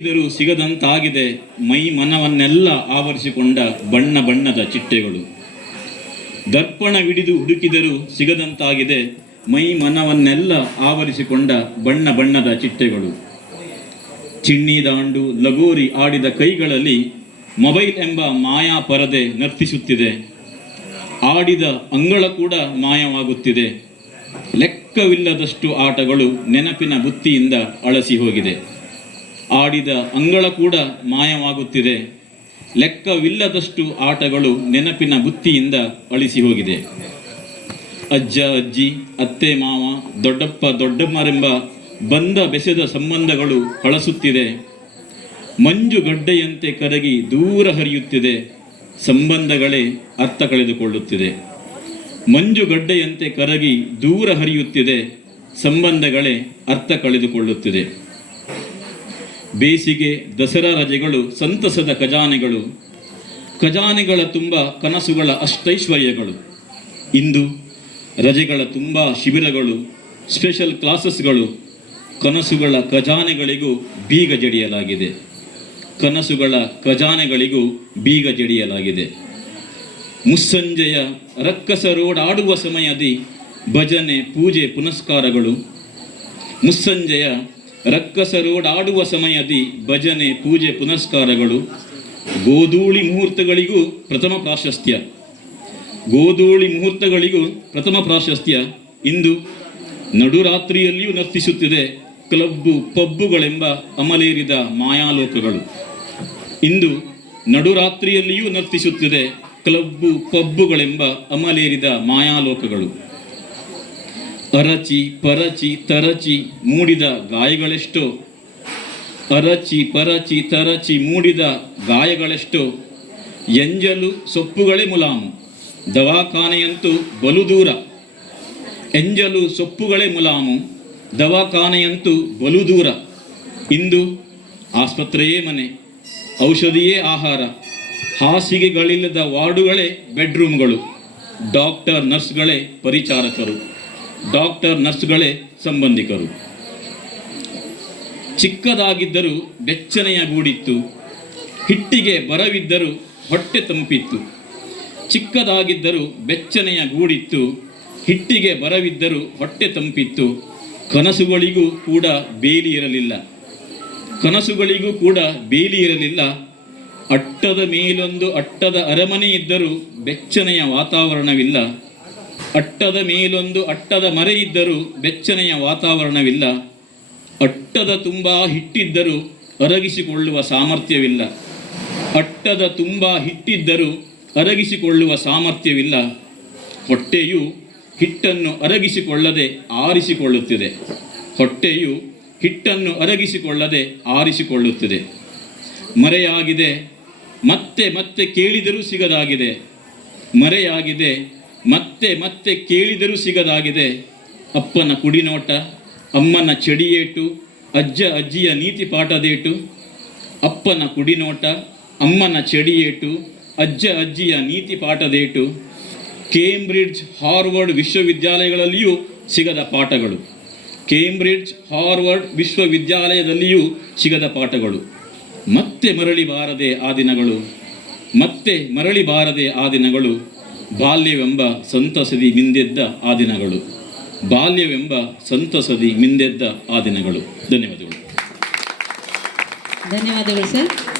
ಇದರೂ ಸಿಗದಂತಾಗಿದೆ ಮೈ ಮನವನ್ನೆಲ್ಲ ಆವರಿಸಿಕೊಂಡ ಬಣ್ಣ ಬಣ್ಣದ ಚಿಟ್ಟೆಗಳು. ದರ್ಪಣವಿಡಿದು ಹುಡುಕಿದರೂ ಸಿಗದಂತಾಗಿದೆ ಮೈ ಮನವನ್ನೆಲ್ಲ ಆವರಿಸಿಕೊಂಡ ಬಣ್ಣ ಬಣ್ಣದ ಚಿಟ್ಟೆಗಳು. ಚಿಣ್ಣಿ ದಾಂಡು ಲಗೋರಿ ಆಡಿದ ಕೈಗಳಲ್ಲಿ ಮೊಬೈಲ್ ಎಂಬ ಮಾಯಾ ಪರದೆ ನರ್ತಿಸುತ್ತಿದೆ. ಆಡಿದ ಅಂಗಳ ಕೂಡ ಮಾಯವಾಗುತ್ತಿದೆ. ಲೆಕ್ಕವಿಲ್ಲದಷ್ಟು ಆಟಗಳು ನೆನಪಿನ ಬುತ್ತಿಯಿಂದ ಅಳಸಿ ಹೋಗಿದೆ. ಆಡಿದ ಅಂಗಳ ಕೂಡ ಮಾಯವಾಗುತ್ತಿದೆ. ಲೆಕ್ಕವಿಲ್ಲದಷ್ಟು ಆಟಗಳು ನೆನಪಿನ ಬುತ್ತಿಯಿಂದ ಅಳಿಸಿ ಹೋಗಿದೆ. ಅಜ್ಜ ಅಜ್ಜಿ, ಅತ್ತೆ ಮಾವ, ದೊಡ್ಡಪ್ಪ ದೊಡ್ಡಮ್ಮರೆಂಬ ಬಂದ ಬೆಸೆದ ಸಂಬಂಧಗಳು ಹಳಸುತ್ತಿದೆ. ಮಂಜುಗಡ್ಡೆಯಂತೆ ಕರಗಿ ದೂರ ಹರಿಯುತ್ತಿದೆ. ಸಂಬಂಧಗಳೇ ಅರ್ಥ ಕಳೆದುಕೊಳ್ಳುತ್ತಿದೆ. ಮಂಜುಗಡ್ಡೆಯಂತೆ ಕರಗಿ ದೂರ ಹರಿಯುತ್ತಿದೆ. ಸಂಬಂಧಗಳೇ ಅರ್ಥ ಕಳೆದುಕೊಳ್ಳುತ್ತಿದೆ. ಬೇಸಿಗೆ ದಸರಾ ರಜೆಗಳು ಸಂತಸದ ಖಜಾನೆಗಳು. ಖಜಾನೆಗಳ ತುಂಬ ಕನಸುಗಳ ಅಷ್ಟೈಶ್ವರ್ಯಗಳು. ಇಂದು ರಜೆಗಳ ತುಂಬ ಶಿಬಿರಗಳು, ಸ್ಪೆಷಲ್ ಕ್ಲಾಸಸ್ಗಳು. ಕನಸುಗಳ ಖಜಾನೆಗಳಿಗೂ ಬೀಗ ಜಡಿಯಲಾಗಿದೆ. ಕನಸುಗಳ ಖಜಾನೆಗಳಿಗೂ ಬೀಗ ಜಡಿಯಲಾಗಿದೆ. ಮುಸ್ಸಂಜೆಯ ರಕ್ಕಸ ರೋಡಾಡುವ ಸಮಯದಿ ಭಜನೆ ಪೂಜೆ ಪುನಸ್ಕಾರಗಳು. ಮುಸ್ಸಂಜೆಯ ರಕ್ಕಸ ರೋಡಾಡುವ ಸಮಯದಿ ಭಜನೆ ಪೂಜೆ ಪುನಸ್ಕಾರಗಳು. ಗೋಧೂಳಿ ಮುಹೂರ್ತಗಳಿಗೂ ಪ್ರಥಮ ಪ್ರಾಶಸ್ತ್ಯ. ಗೋಧೂಳಿ ಮುಹೂರ್ತಗಳಿಗೂ ಪ್ರಥಮ ಪ್ರಾಶಸ್ತ್ಯ. ಇಂದು ನಡುರಾತ್ರಿಯಲ್ಲಿಯೂ ನರ್ತಿಸುತ್ತಿದೆ ಕ್ಲಬ್ಬು ಪಬ್ಬುಗಳೆಂಬ ಅಮಲೇರಿದ ಮಾಯಾಲೋಕಗಳು. ಇಂದು ನಡುರಾತ್ರಿಯಲ್ಲಿಯೂ ನರ್ತಿಸುತ್ತಿದೆ ಕ್ಲಬ್ಬು ಪಬ್ಬುಗಳೆಂಬ ಅಮಲೇರಿದ ಮಾಯಾಲೋಕಗಳು. ಅರಚಿ ಪರಚಿ ತರಚಿ ಮೂಡಿದ ಗಾಯಗಳೆಷ್ಟೋ. ಅರಚಿ ಪರಚಿ ತರಚಿ ಮೂಡಿದ ಗಾಯಗಳೆಷ್ಟೋ. ಎಂಜಲು ಸೊಪ್ಪುಗಳೇ ಮುಲಾಮು, ದವಾಖಾನೆಯಂತೂ ಬಲು ದೂರ. ಎಂಜಲು ಸೊಪ್ಪುಗಳೇ ಮುಲಾಮು, ದವಾಖಾನೆಯಂತೂ ಬಲು ದೂರ. ಇಂದು ಆಸ್ಪತ್ರೆಯೇ ಮನೆ, ಔಷಧಿಯೇ ಆಹಾರ. ಹಾಸಿಗೆಗಳಿಲ್ಲದ ವಾರ್ಡುಗಳೇ ಬೆಡ್ರೂಮ್ಗಳು. ಡಾಕ್ಟರ್ ನರ್ಸ್ಗಳೇ ಪರಿಚಾರಕರು. ಡಾಕ್ಟರ್ ನರ್ಸ್ಗಳೇ ಸಂಬಂಧಿಕರು. ಚಿಕ್ಕದಾಗಿದ್ದರೂ ಬೆಚ್ಚನೆಯ ಗೂಡಿತ್ತು. ಹಿಟ್ಟಿಗೆ ಬರವಿದ್ದರೂ ಹೊಟ್ಟೆ ತಂಪಿತ್ತು. ಚಿಕ್ಕದಾಗಿದ್ದರೂ ಬೆಚ್ಚನೆಯ ಗೂಡಿತ್ತು. ಹಿಟ್ಟಿಗೆ ಬರವಿದ್ದರೂ ಹೊಟ್ಟೆ ತಂಪಿತ್ತು. ಕನಸುಗಳಿಗೂ ಕೂಡ ಬೇಲಿ ಇರಲಿಲ್ಲ. ಕನಸುಗಳಿಗೂ ಕೂಡ ಬೇಲಿ ಇರಲಿಲ್ಲ. ಅಟ್ಟದ ಮೇಲೊಂದು ಅಟ್ಟದ ಅರಮನೆ ಇದ್ದರೂ ಬೆಚ್ಚನೆಯ ವಾತಾವರಣವಿಲ್ಲ. ಅಟ್ಟದ ಮೇಲೊಂದು ಅಟ್ಟದ ಮರೆ ಇದ್ದರೂ ಬೆಚ್ಚನೆಯ ವಾತಾವರಣವಿಲ್ಲ. ಅಟ್ಟದ ತುಂಬ ಹಿಟ್ಟಿದ್ದರೂ ಅರಗಿಸಿಕೊಳ್ಳುವ ಸಾಮರ್ಥ್ಯವಿಲ್ಲ. ಅಟ್ಟದ ತುಂಬ ಹಿಟ್ಟಿದ್ದರೂ ಅರಗಿಸಿಕೊಳ್ಳುವ ಸಾಮರ್ಥ್ಯವಿಲ್ಲ. ಹೊಟ್ಟೆಯು ಹಿಟ್ಟನ್ನು ಅರಗಿಸಿಕೊಳ್ಳದೆ ಆರಿಸಿಕೊಳ್ಳುತ್ತಿದೆ. ಹೊಟ್ಟೆಯು ಹಿಟ್ಟನ್ನು ಅರಗಿಸಿಕೊಳ್ಳದೆ ಆರಿಸಿಕೊಳ್ಳುತ್ತಿದೆ. ಮರೆಯಾಗಿದೆ, ಮತ್ತೆ ಮತ್ತೆ ಕೇಳಿದರೂ ಸಿಗದಾಗಿದೆ. ಮರೆಯಾಗಿದೆ, ಮತ್ತೆ ಮತ್ತೆ ಕೇಳಿದರೂ ಸಿಗದಾಗಿದೆ. ಅಪ್ಪನ ಕುಡಿನೋಟ, ಅಮ್ಮನ ಚಡಿಯೇಟು, ಅಜ್ಜ ಅಜ್ಜಿಯ ನೀತಿ ಪಾಠದೇಟು. ಅಪ್ಪನ ಕುಡಿನೋಟ, ಅಮ್ಮನ ಚಡಿಯೇಟು, ಅಜ್ಜ ಅಜ್ಜಿಯ ನೀತಿ ಪಾಠದೇಟು. ಕೇಂಬ್ರಿಡ್ಜ್ ಹಾರ್ವರ್ಡ್ ವಿಶ್ವವಿದ್ಯಾಲಯಗಳಲ್ಲಿಯೂ ಸಿಗದ ಪಾಠಗಳು. ಕೇಂಬ್ರಿಡ್ಜ್ ಹಾರ್ವರ್ಡ್ ವಿಶ್ವವಿದ್ಯಾಲಯದಲ್ಲಿಯೂ ಸಿಗದ ಪಾಠಗಳು. ಮತ್ತೆ ಮರಳಿ ಬಾರದೆ ಆ ದಿನಗಳು. ಮತ್ತೆ ಮರಳಿ ಬಾರದೆ ಆ ದಿನಗಳು. ಬಾಲ್ಯವೆಂಬ ಸಂತಸದಿ ಮಿಂದೆದ್ದ ಆ ದಿನಗಳು. ಬಾಲ್ಯವೆಂಬ ಸಂತಸದಿ ಮಿಂದೆದ್ದ ಆ ದಿನಗಳು. ಧನ್ಯವಾದಗಳು. ಧನ್ಯವಾದಗಳು ಸರ್.